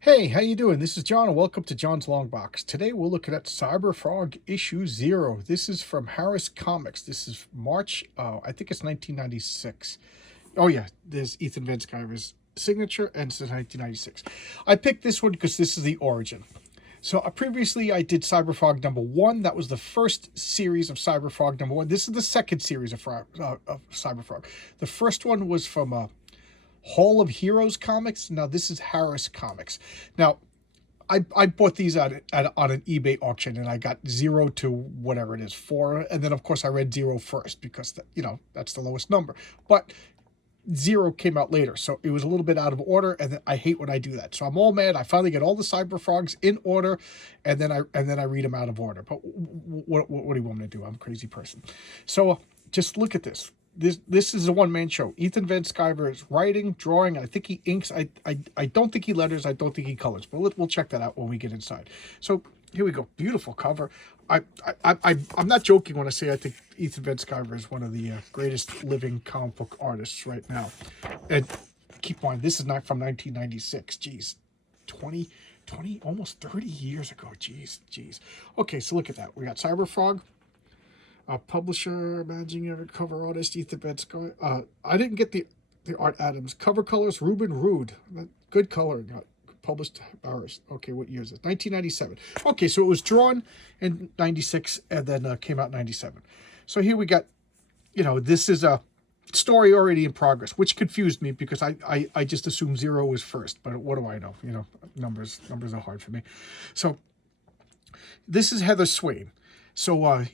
Hey, how you doing? This is John, and welcome to John's Long Box. Today we're looking at Cyberfrog issue 0. This is from Harris Comics. This is March, I think it's 1996. Oh yeah, there's Ethan Van Sciver's signature, and it's 1996. I picked this one because this is the origin. So previously I did Cyberfrog number 1. That was the first series of Cyberfrog number 1. This is the second series of Cyberfrog. The first one was from Hall of Heroes Comics. Now this is Harris Comics. Now I bought these on an eBay auction, and I got 0 to whatever it is, 4, and then of course I read 0 first because that's the lowest number. But 0 came out later, so it was a little bit out of order, and I hate when I do that. So I'm all mad. I finally get all the Cyberfrogs in order, and then I read them out of order. But what do you want me to do? I'm a crazy person. So just look at this. This is a one-man show. Ethan Van Sciver is writing, drawing. I think he inks. I don't think he letters. I don't think he colors. But we'll check that out when we get inside. So here we go. Beautiful cover. I'm not joking when I say I think Ethan Van Sciver is one of the greatest living comic book artists right now. And keep in mind, this is not from 1996. Jeez, 20, almost 30 years ago. Jeez. Okay, so look at that. We got Cyberfrog. Publisher, managing editor, cover artist, Ethan Van Sciver. I didn't get the Art Adams. Cover colors, Ruben Rude. Good coloring. Published Paris. Okay, what year is it? 1997. Okay, so it was drawn in 96 and then came out in 97. So here we got, this is a story already in progress, which confused me because I just assumed 0 was first. But what do I know? Numbers are hard for me. So this is Heather Swain. So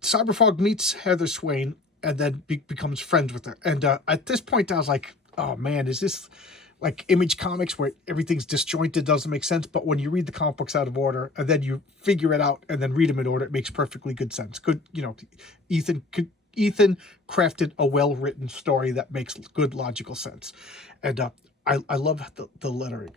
Cyberfrog meets Heather Swain and then becomes friends with her. And at this point, I was like, oh man, is this like Image Comics where everything's disjointed, doesn't make sense? But when you read the comic books out of order and then you figure it out and then read them in order, it makes perfectly good sense. Good, Ethan crafted a well-written story that makes good logical sense. And I love the lettering.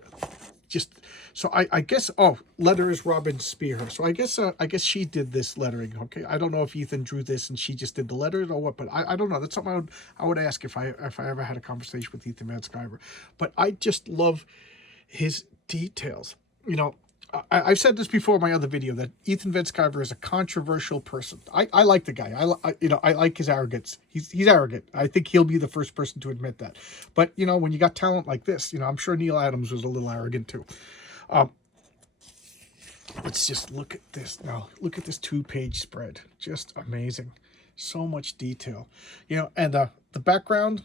Just so I guess letter is Robin Spear. So I guess she did this lettering. Okay, I don't know if Ethan drew this and she just did the letters or what, but I don't know. That's something I would ask if I ever had a conversation with Ethan Van Sciver. But I just love his details. I've said this before in my other video that Ethan Van Sciver is a controversial person. I like the guy. I like his arrogance. He's arrogant. I think he'll be the first person to admit that. But when you got talent like this, I'm sure Neil Adams was a little arrogant too. Let's just look at this now. Look at this 2-page spread. Just amazing. So much detail. And the background.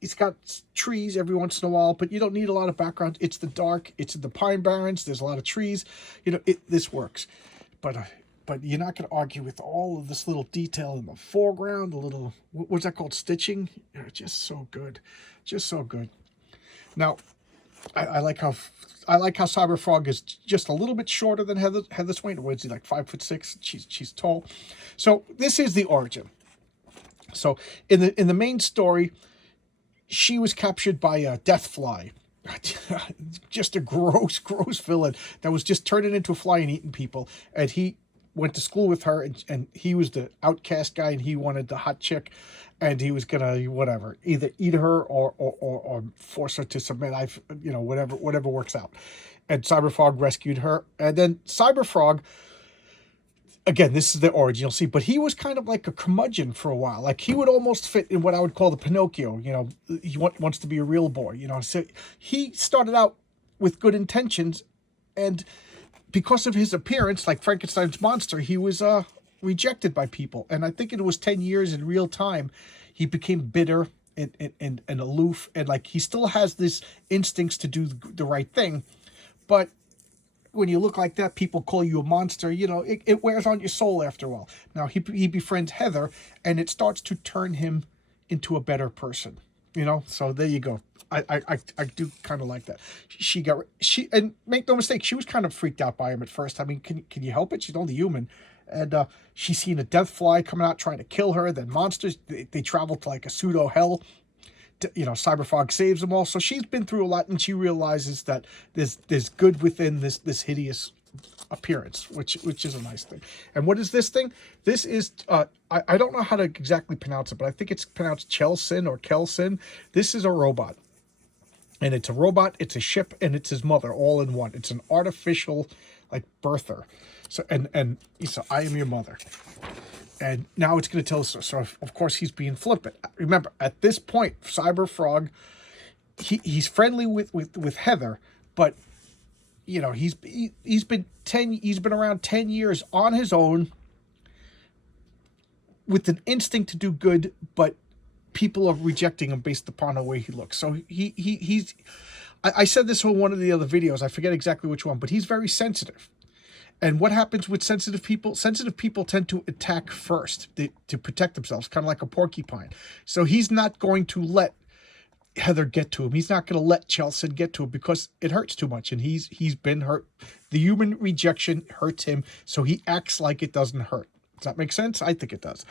It's got trees every once in a while, but you don't need a lot of background. It's the dark. It's in the Pine Barrens. There's a lot of trees. This works. But you're not going to argue with all of this little detail in the foreground, the little, what's that called, stitching? Just so good. Just so good. Now, I like how Cyberfrog is just a little bit shorter than Heather Swain. What is he, like 5'6"? She's tall. So this is the origin. So in the main story, she was captured by a Deathfly. Just a gross villain that was just turning into a fly and eating people. And he went to school with her, and he was the outcast guy, and he wanted the hot chick, and he was gonna whatever, either eat her or force her to submit. Whatever works out. And Cyberfrog rescued her, and then Cyberfrog. Again, this is the origin, you'll see, but he was kind of like a curmudgeon for a while. Like, he would almost fit in what I would call the Pinocchio. He wants to be a real boy. So he started out with good intentions, and because of his appearance, like Frankenstein's monster, he was rejected by people. And I think it was 10 years in real time, he became bitter and aloof, and like he still has this instincts to do the right thing, but when you look like that, people call you a monster. It wears on your soul after a while. Now he befriends Heather, and it starts to turn him into a better person. So there you go. I do kind of like that. And make no mistake, she was kind of freaked out by him at first. I mean, can you help it? She's only human. And she's seen a death fly coming out trying to kill her. Then monsters, they travel to like a pseudo hell. Cyberfrog saves them all. So she's been through a lot, and she realizes that there's good within this hideous appearance, which is a nice thing. And what is this thing? This is I don't know how to exactly pronounce it, but I think it's pronounced Chelsin or Kelsin. This is a robot. And it's a robot, it's a ship, and it's his mother all in one. It's an artificial, like, birther. So and so I am your mother. And now it's going to tell us. So of course he's being flippant. Remember, at this point, Cyberfrog, he's friendly with Heather, but you know he's been around 10 years on his own with an instinct to do good, but people are rejecting him based upon the way he looks. So he's. I said this in one of the other videos. I forget exactly which one, but he's very sensitive. And what happens with sensitive people? Sensitive people tend to attack first to protect themselves, kind of like a porcupine. So he's not going to let Heather get to him. He's not going to let Chelsea get to him because it hurts too much. And he's been hurt. The human rejection hurts him, so he acts like it doesn't hurt. Does that make sense? I think it does.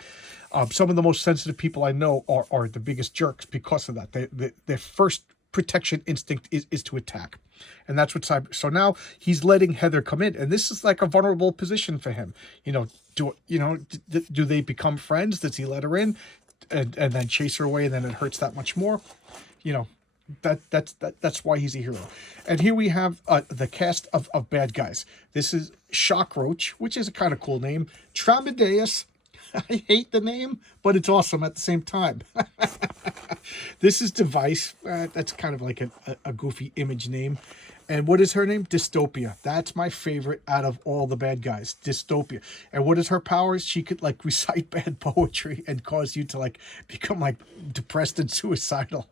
Some of the most sensitive people I know are the biggest jerks because of that. Their first protection instinct is to attack. And that's what Cyber. So now he's letting Heather come in, and this is like a vulnerable position for him. Do they become friends? Does he let her in, and then chase her away, and then it hurts that much more? That's why he's a hero. And here we have the cast of bad guys. This is Shockroach, which is a kind of cool name. Tramadeus. I hate the name, but it's awesome at the same time. This is Device. That's kind of like a goofy image name. And what is her name? Dystopia. That's my favorite out of all the bad guys. Dystopia. And what is her powers? She could like recite bad poetry and cause you to like become like depressed and suicidal.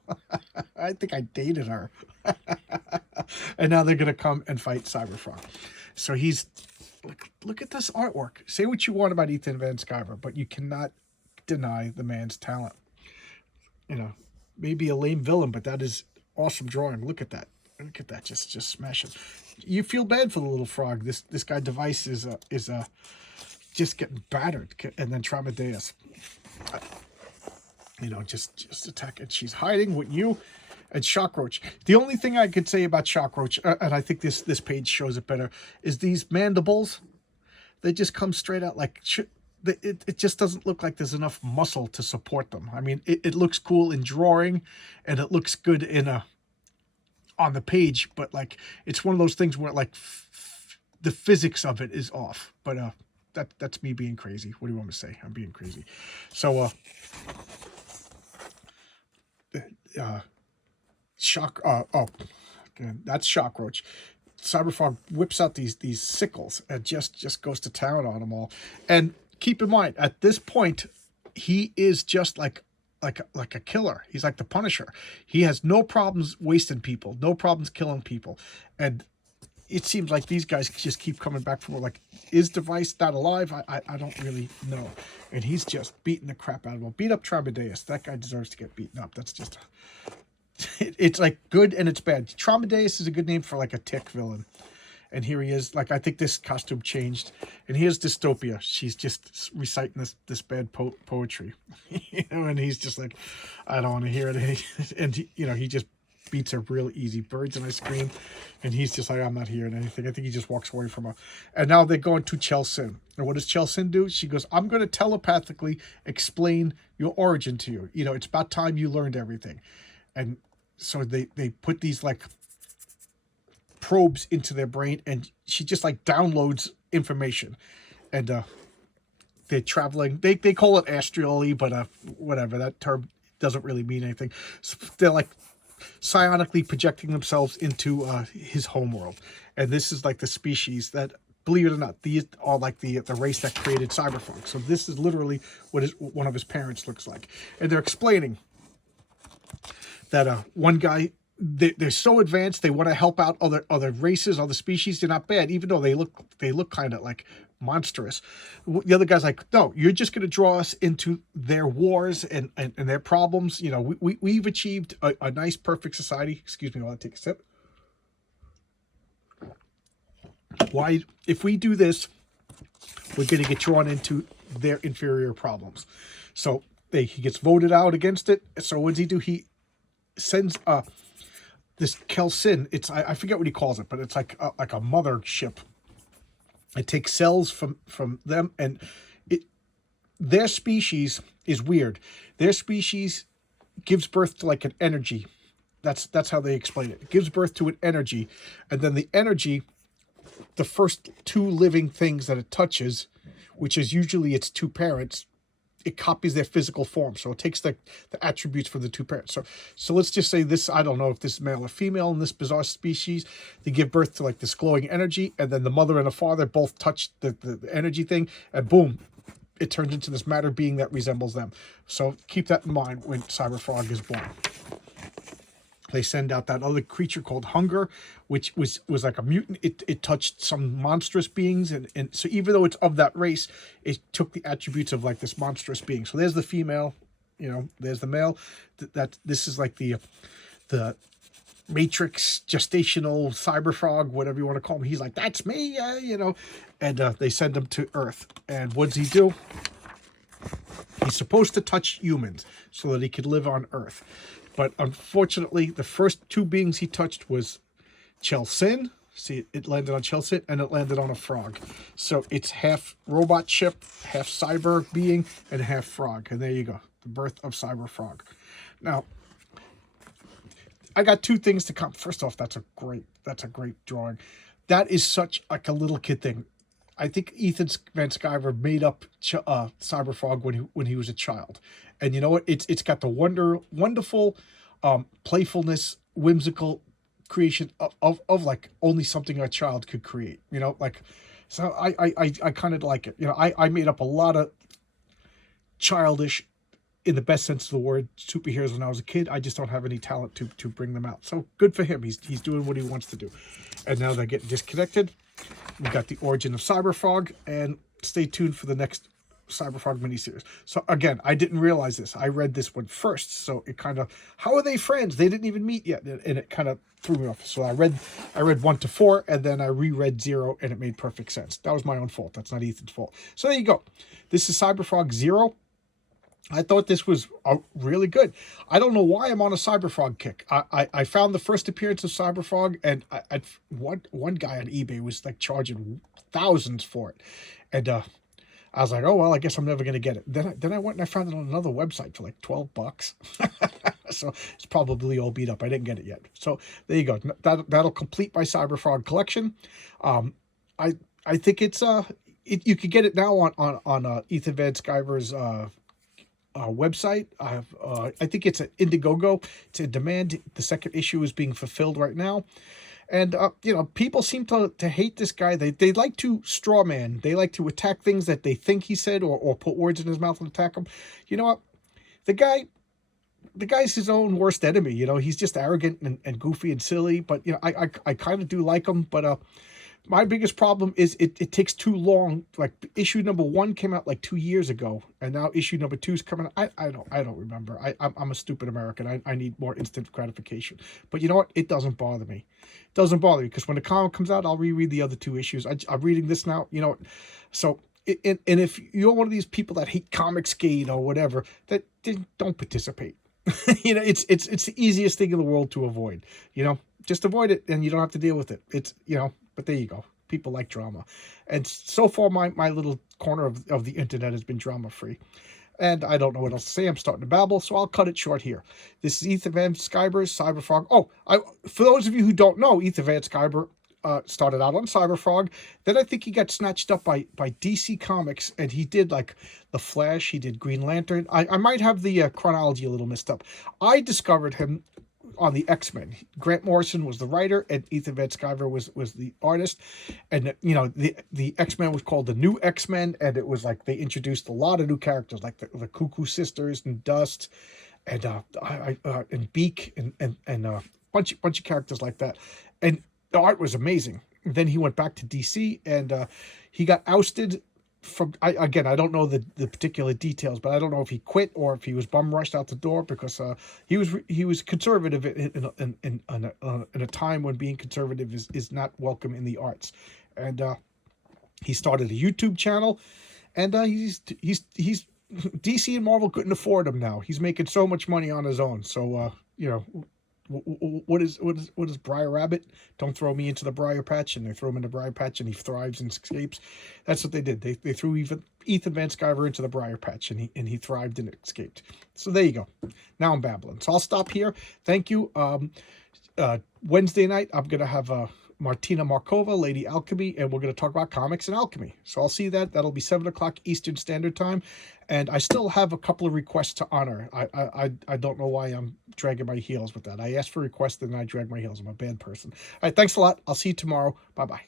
I think I dated her. And now they're going to come and fight Cyberfrog. So he's... Look at this artwork. Say what you want about Ethan Van Sciver, but you cannot deny the man's talent. Maybe a lame villain, but that is awesome drawing. Look at that. Look at that. Just smash it. You feel bad for the little frog. This guy Device is just getting battered, and then Tramadeus. Just attack it. She's hiding with you. And Shockroach. The only thing I could say about Shockroach, and I think this page shows it better, is these mandibles. They just come straight out like... It just doesn't look like there's enough muscle to support them. I mean, it looks cool in drawing, and it looks good on the page, but like it's one of those things where like the physics of it is off. But that's me being crazy. What do you want me to say? I'm being crazy. So that's Shockroach. Cyberfrog whips out these sickles and just goes to town on them all. And keep in mind, at this point, he is just like a killer. He's like the Punisher. He has no problems wasting people, no problems killing people. And it seems like these guys just keep coming back for more. Like, is Device not alive? I don't really know. And he's just beating the crap out of him. Beat up Tramadeus. That guy deserves to get beaten up. That's just... It's like good and it's bad. Tramadeus is a good name for like a tick villain. And here he is. Like, I think this costume changed. And here's Dystopia. She's just reciting this bad poetry. And he's just like, I don't want to hear it. And he just beats her real easy. Birds and ice cream. And he's just like, I'm not hearing anything. I think he just walks away from her. And now they're going to Chelsea. And what does Chelsea do? She goes, I'm going to telepathically explain your origin to you. It's about time you learned everything. And so they put these like probes into their brain, and she just like downloads information. And they're traveling. They call it astrally, but whatever, that term doesn't really mean anything. So they're like psionically projecting themselves into his homeworld. And this is like the species that, believe it or not, these are like the race that created Cyberfrog. So this is literally what one of his parents looks like. And they're explaining that one guy, they're so advanced, they want to help out other races, other species. They're not bad, even though they look kind of like monstrous. The other guy's like, no, you're just going to draw us into their wars and their problems. We've achieved a nice, perfect society. Excuse me while I take a sip. Why, if we do this, we're going to get drawn into their inferior problems. So he gets voted out against it. So what does he do? He sends this Kelsin. It's I forget what he calls it, but it's like a mother ship. It takes cells from them, and their species is weird. Their species gives birth to like an energy, That's how they explain it. It gives birth to an energy, and then the energy, the first two living things that it touches, which is usually its two parents, it copies their physical form. So it takes the attributes from the two parents. So let's just say this, I don't know if this is male or female in this bizarre species. They give birth to like this glowing energy, and then the mother and the father both touch the energy thing, and boom, it turns into this matter being that resembles them. So keep that in mind when Cyberfrog is born. They send out that other creature called Hunger, which was like a mutant. It touched some monstrous beings, and so even though it's of that race, it took the attributes of like this monstrous being. So there's the female, there's the male. This is like the Matrix gestational Cyberfrog, whatever you want to call him. He's like, that's me, and they send him to Earth. And what does he do? He's supposed to touch humans so that he could live on Earth. But unfortunately, the first two beings he touched was Chelsin. See, it landed on Chelsin, and it landed on a frog. So it's half robot ship, half cyber being, and half frog. And there you go, the birth of Cyberfrog. Now, I got two things to come. First off, that's a great drawing. That is such like a little kid thing. I think Ethan Van Sciver made up Cyberfrog when he was a child, and you know what? It's got the wonderful playfulness, whimsical creation of like only something a child could create. So I kind of like it. I made up a lot of childish, in the best sense of the word, superheroes when I was a kid. I just don't have any talent to bring them out. So good for him. He's doing what he wants to do, and now they're getting disconnected. We got the origin of Cyberfrog, and stay tuned for the next Cyberfrog miniseries. So again, I didn't realize this. I read this one first, so it kind of, how are they friends? They didn't even meet yet, and it kind of threw me off. So I read 1 to 4, and then I reread 0, and it made perfect sense. That was my own fault. That's not Ethan's fault. So there you go. This is Cyberfrog 0. I thought this was really good. I don't know why I'm on a Cyberfrog kick. I found the first appearance of Cyberfrog, and one guy on eBay was like charging thousands for it, and I was like, oh well, I guess I'm never gonna get it. Then I went and I found it on another website for like $12. So it's probably all beat up. I didn't get it yet. So there you go. That'll complete my Cyberfrog collection. I think it's you could get it now on Ethan Van Sciver's website. I think it's an Indiegogo. It's in demand. The second issue is being fulfilled right now, and people seem to hate this guy. They like to straw man. They like to attack things that they think he said, or put words in his mouth and attack him. You know what? The guy's his own worst enemy. He's just arrogant and goofy and silly. But I kind of do like him. But my biggest problem is it takes too long. Like issue number 1 came out like 2 years ago, and now issue number 2 is coming out. I don't remember. I'm a stupid American. I need more instant gratification. But you know what? It doesn't bother me. It doesn't bother me because when the comic comes out, I'll reread the other 2 issues. I'm reading this now. So and if you're one of these people that hate Comicsgate or whatever, then don't participate. It's the easiest thing in the world to avoid. Just avoid it, and you don't have to deal with it. But there you go. People like drama. And so far, my little corner of the internet has been drama-free. And I don't know what else to say. I'm starting to babble, so I'll cut it short here. This is Ethan Van Sciver's Cyberfrog. Oh, for those of you who don't know, Ethan Van Sciver started out on Cyberfrog. Then I think he got snatched up by DC Comics, and he did like The Flash. He did Green Lantern. I might have the chronology a little messed up. I discovered him on the X-Men. Grant Morrison was the writer, and Ethan Van Sciver was the artist. And the X-Men was called the New X-Men, and it was like they introduced a lot of new characters, like the Cuckoo Sisters and Dust, and Beak, and a bunch of characters like that. And the art was amazing. Then he went back to DC, and he got ousted from. I don't know the particular details, but I don't know if he quit or if he was bum rushed out the door because he was conservative in a time when being conservative is not welcome in the arts, and he started a YouTube channel, and he's DC and Marvel couldn't afford him now. He's making so much money on his own, so What is Briar Rabbit? Don't throw me into the briar patch, and they throw him in the briar patch, and he thrives and escapes. That's what they did. They threw Ethan Van Sciver into the briar patch, and he thrived and escaped. So there you go. Now I'm babbling. So I'll stop here. Thank you. Wednesday night I'm gonna have Martina Markova, Lady Alchemy, and we're going to talk about comics and alchemy. So I'll see that. That'll be 7 o'clock Eastern Standard Time. And I still have a couple of requests to honor. I don't know why I'm dragging my heels with that. I asked for requests and I drag my heels. I'm a bad person. All right, thanks a lot. I'll see you tomorrow. Bye-bye.